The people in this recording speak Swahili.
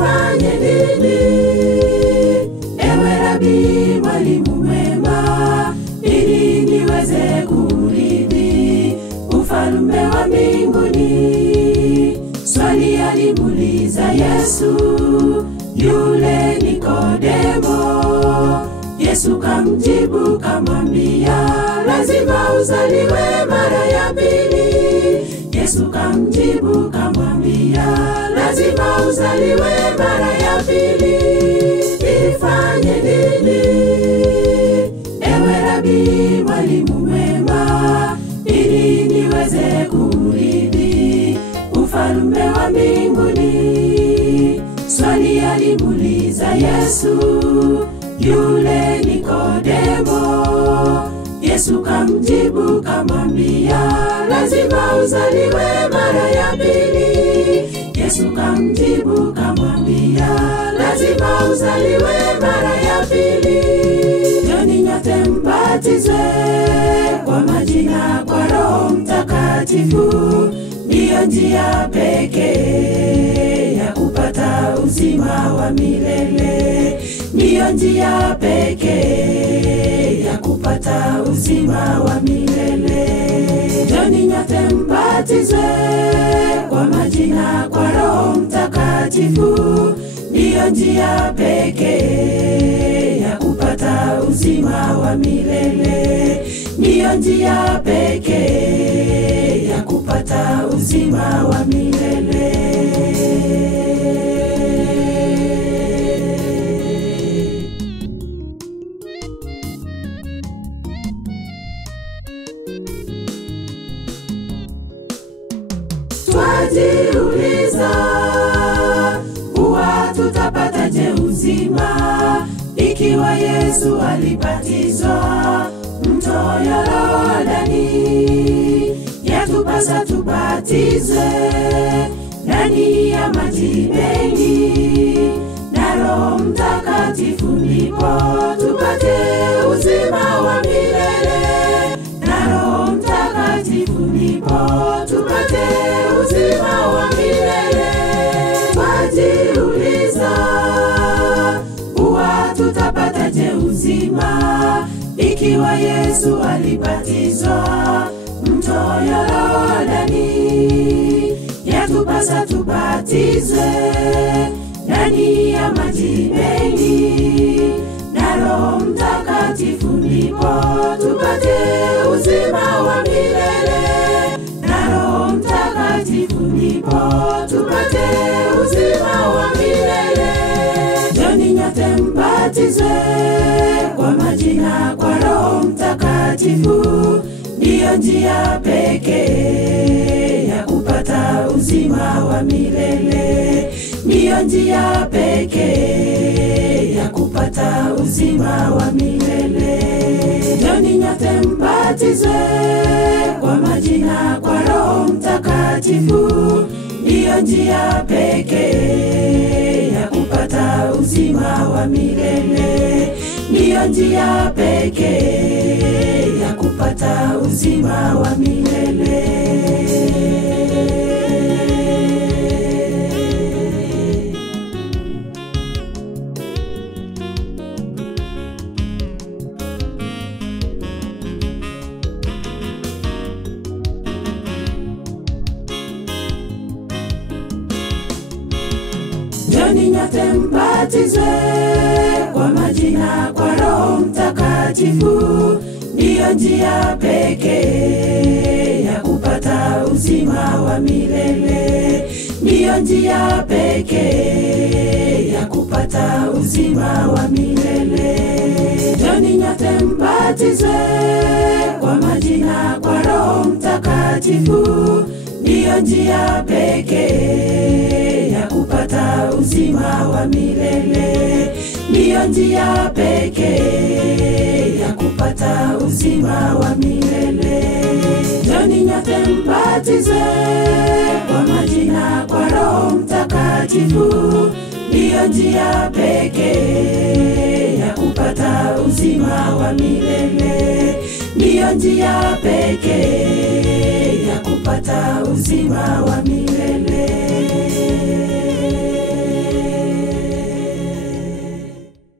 nifanye nini? Ewe Rabi, mwalimu mwema, ili niweze kurithi ufalme wa mbinguni. Swali alimuuliza Yesu yule Nikodemo. Yesu kamjibu kamwambia, lazima uzaliwe mara ya pili. Yesu kamjibu kamwambia, lazima uzaliwe mara ya pili. Nifanye nini? Ewe Rabi, mwalimu mwema, ili niweze kurithi ufalme wa mbinguni. Swali alimuuliza Yesu yule Nikodemo. Yesu kamjibu kamwambia, lazima uzaliwe mara ya pili. Yesu kamjibu kamwambia, lazima uzaliwe mara ya pili. Njoni nyote mbatizwe kwa majina kwa Roho Mtakatifu. Ndiyo njia pekee ya kupata uzima wa milele. Ndiyo njia pekee ya kupata uzima wa milele. Njoni nyote mbatizwe kwa majina kwa Roho Mtakatifu. Ndiyo njia pekee ya kupata uzima wa milele. Ndiyo njia pekee ya kupata uzima wa milele. Twajiuliza, huwa tutapataje uzima ikiwa Yesu alibatizwa mto Yordani? Yatupasa tubatizwe ndani ya maji mengi na Roho Mtakatifu, ndipo tupate uzima wa milele. Na Roho Mtakatifu, ndipo tupate uzima wa milele. Twajiuliza, huwa tutapataje uzima ikiwa Yesu alibatizwa mto Yordani? Yatupasa tubatizwe ndani ya maji mengi na Roho Mtakatifu, ndipo tupate uzima wa milele. Na Roho Mtakatifu, ndipo tupate uzima wa milele. Njoni nyote mbatizwe kwa majina kwa Roho Mtakatifu. Ndiyo njia pekee ya kupata uzima wa milele. Ndiyo njia pekee ya kupata uzima wa milele. Njoni nyote mbatizwe kwa majina kwa Roho Mtakatifu. Ndiyo njia pekee ya kupata uzima wa milele. Ndiyo njia pekee ya kupata uzima wa milele. Njoni nyote mbatizwe kwa majina kwa Roho Mtakatifu. Ndiyo njia pekee ya kupata uzima wa milele. Ndiyo njia pekee ya kupata uzima wa milele. Njoni nyote mbatizwe kwa majina kwa Roho Mtakatifu. Ndiyo njia pekee ya kupata uzima wa milele. Ndiyo njia pekee ya kupata uzima wa milele. Njoni nyote mbatizwe kwa majina kwa Roho Mtakatifu. Ndiyo njia pekee ya kupata uzima wa milele. Ndiyo njia pekee